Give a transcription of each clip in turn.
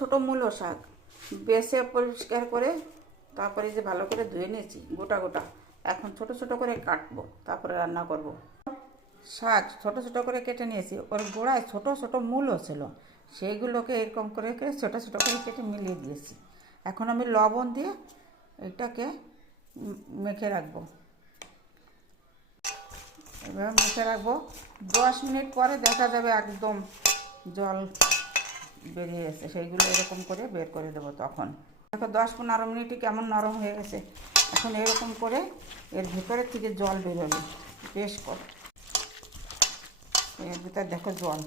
ছোট মূলো শাক বেছে পরিষ্কার করে তারপরে যে ভালো করে ধুয়ে নিয়েছি গোটা গোটা। এখন ছোট ছোট করে কাটবো, তারপরে রান্না করব। শাক ছোট ছোট করে কেটে নিয়েছি, ওর গোড়ায় ছোট ছোট মূলো ছিল, সেইগুলোকে এরকম করে ছোট ছোট করে কেটে মিলিয়ে দিয়েছি। এখন আমি লবণ দিয়ে এটাকে মেখে রাখবো। এভাবে মেখে রাখবো। 10 মিনিট পরে দেখা যাবে একদম জল বেরিয়ে গেছে, সেইগুলো এরকম করে বের করে দেবো। তখন দেখো 10-15 মিনিটই কেমন নরম হয়ে গেছে। এখন এরকম করে এর ভিতরের থেকে জল বেরোবে বেশ করে। এর ভিতরে দেখো জল,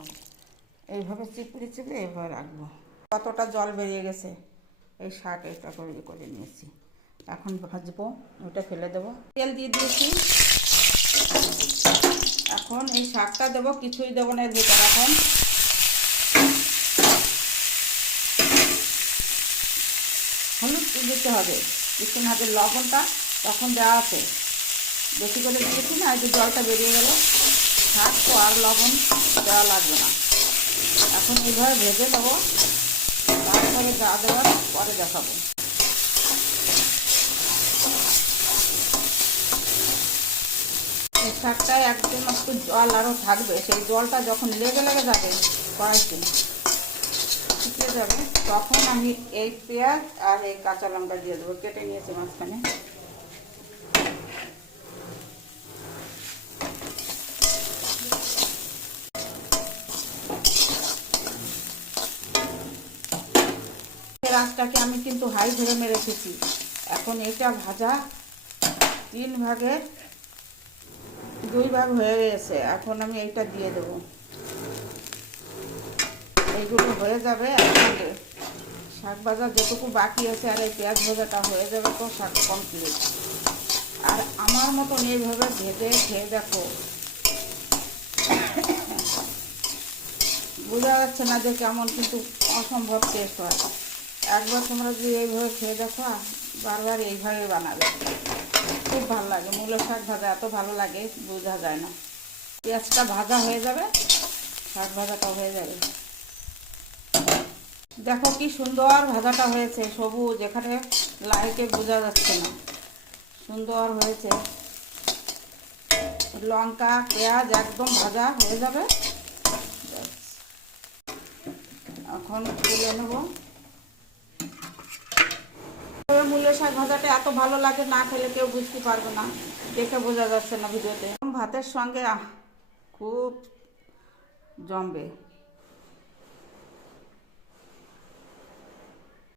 এইভাবে চিপড়ে চিপড়ে এইভাবে রাখবো। কতটা জল বেরিয়ে গেছে। এই শাক এটা করে নিয়েছি, এখন ভাজবো। ওটা ফেলে দেবো। তেল দিয়ে দিয়েছি, এখন এই শাকটা দেবো, কিছুই দেবো না এর ভিতরে। এখন হলুদ দিতে হবে, একটু হাতের লবণটা তখন দেওয়া আছে, বেশি করে দিয়েছি না, এই যে জলটা বেরিয়ে গেল। শাক তো আর লবণ দেওয়া লাগবে না। এখন এইভাবে ভেজে দেবো, তারপরে যা দেওয়ার পরে দেখাবো। এই শাকটায় একদম একটু জল আরও থাকবে, সেই জলটা যখন লেগে লেগে যাবে কড়াইতে শুকিয়ে যাবে, তখন আমি এই পেঁয়াজ আর এই কাঁচা লঙ্কা দিয়ে দেবো, কেটে নিয়েছি মাঝখানে। আঁচটাকে আমি কিন্তু হাই ফ্লেমে রেখেছি। এখন এটা ভাজা 3 ভাগের 2 ভাগ হয়ে গেছে। এখন আমি এইটা দিয়ে দেবো, এইগুলো হয়ে যাবে একসঙ্গে। শাক ভাজা যেটুকু বাকি আছে আর এই পেঁয়াজ ভাজাটা হয়ে যাবে, তো শাক কমপ্লিট। আর আমার মতন এইভাবে ভেজে খেয়ে দেখো, বোঝা যাচ্ছে না যে কেমন, কিন্তু অসম্ভব টেস্ট হয়। একবার তোমরা যদি এইভাবে খেয়ে দেখো, বারবার এইভাবে বানাবে, খুব ভালো লাগে। মূলো শাক ভাজা এত ভালো লাগে বোঝা যায় না। পেঁয়াজটা ভাজা হয়ে যাবে, শাক ভাজাটাও হয়ে যাবে। দেখো কি সুন্দর ভাজাটা হয়েছে, সবুজ, এখানে লাইটে বোঝা যাচ্ছে না, সুন্দর হয়েছে। লঙ্কা পেঁয়াজ একদম ভাজা হয়ে যাবে। এখন তুলে নেব। মূলো শাক ভাজাটা এত ভালো লাগে, না খেলে কেউ বুঝতে পারবে না, দেখে বোঝা যাচ্ছে না ভিডিওতে। ভাতের সঙ্গে খুব জমবে।